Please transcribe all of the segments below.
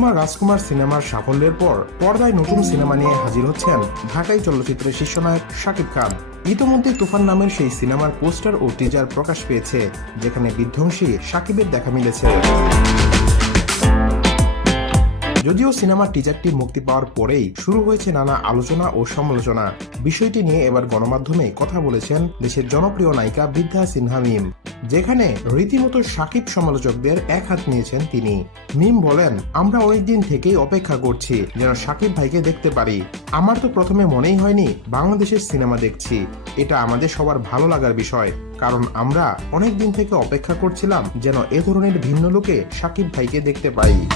রাজকুমার রাজকুমার সিনেমার সাফল্যের পর পর্দায় নতুন সিনেমা নিয়ে হাজির হচ্ছেন ঢাকাই চলচ্চিত্রের শীর্ষনায়ক শাকিব খান। ইতোমধ্যে তুফান নামের সেই সিনেমার পোস্টার ও টিজার প্রকাশ পেয়েছে, যেখানে বিধ্বংসী শাকিবের দেখা মিলেছে। যদিও সিনেমার টিজারটি মুক্তি পাওয়ার পরেই শুরু হয়েছে নানা আলোচনা ও সমালোচনা। বিষয়টি নিয়ে এবার গণমাধ্যমে কথা বলেছেন দেশের জনপ্রিয় নায়িকা বিদ্যা সিনহা মিম। যেখানে রীতিমতো সাকিব সমালোচকদের এক হাত নিয়েছেন তিনি। মিম বলেন, আমরা ওই দিন থেকেই অপেক্ষা করছি, যেন সাকিব ভাইকে দেখতে পারি। আমার তো প্রথমে মনেই হয়নি বাংলাদেশের সিনেমা দেখছি। এটা আমাদের সবার ভালো লাগার বিষয়। কারণ আমরা অনেক দিন থেকে অপেক্ষা করছিলাম যেন এ ধরনের ভিন্ন লোকে সাকিব ভাইকে দেখতে পাই।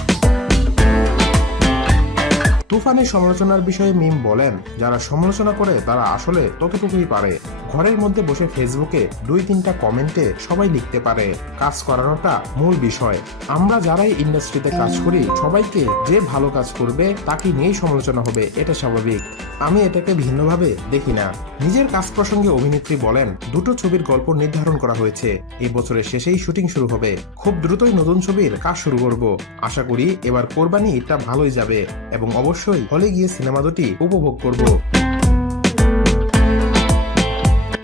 তুফানের সমালোচনার বিষয়ে মিম বলেন যারা সমালোচনা করে তারা আসলে ততটুকুই পারে। ঘরের মধ্যে বসে ফেসবুকে দুই তিনটা কমেন্টে সবাই লিখতে পারে, কাজ করানোটা মূল বিষয়। আমরা যারাই ইন্ডাস্ট্রিতে কাজ করি, সবাইকে যে ভালো কাজ করবে, তাকে নিয়েই সমালোচনা হবে, এটা স্বাভাবিক। আমি এটাকে ভিন্নভাবে দেখি না। নিজের কাজ প্রসঙ্গে অভিনেত্রী বলেন, দুটো ছবির গল্প নির্ধারণ করা হয়েছে। এই বছরের শেষেই শুটিং শুরু হবে। খুব দ্রুতই নতুন ছবির কাজ শুরু করব। আশা করি এবার কোরবানি এটা ভালোই যাবে এবং অবশ্যই হলে গিয়ে সিনেমা দুটি উপভোগ করব।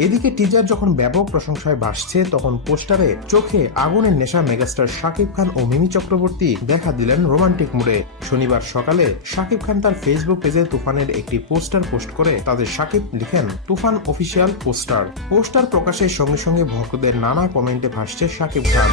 এদিকে টিজার যখন ব্যাপক প্রশংসায় ভাসছে, তখন পোস্টারে চোখে আগুনের নেশা মেগাস্টার শাকিব খান ও মিমি চক্রবর্তী দেখা দিলেন রোমান্টিক মুডে শনিবার সকালে শাকিব খান তার ফেসবুক পেজে তুফানের একটি পোস্টার পোস্ট করে তাদের শাকিব লিখেন, তুফান অফিসিয়াল পোস্টার পোস্টার প্রকাশের সঙ্গে সঙ্গে ভক্তদের নানা কমেন্টে ভাসছে শাকিব খান।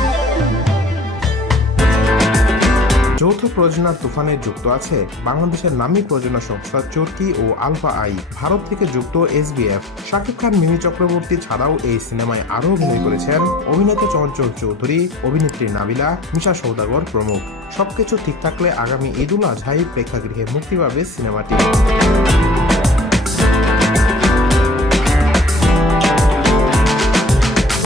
যৌথ প্রযোজনা তুফানে যুক্ত আছে বাংলাদেশের নামী প্রযোজনা সংস্থা চরকি ও আলফা আই। ভারত থেকে যুক্ত এসবিএফ। শাকিব খান, মিমি চক্রবর্তী ছাড়াও এই সিনেমায় আরও অভিনয় করেছেন অভিনেতা চঞ্চল চৌধুরী, অভিনেত্রী নাবিলা, মিশা সৌদাগর প্রমুখ। সবকিছু ঠিক থাকলে আগামী ঈদুল আজহাই প্রেক্ষাগৃহে মুক্তি পাবে সিনেমাটি।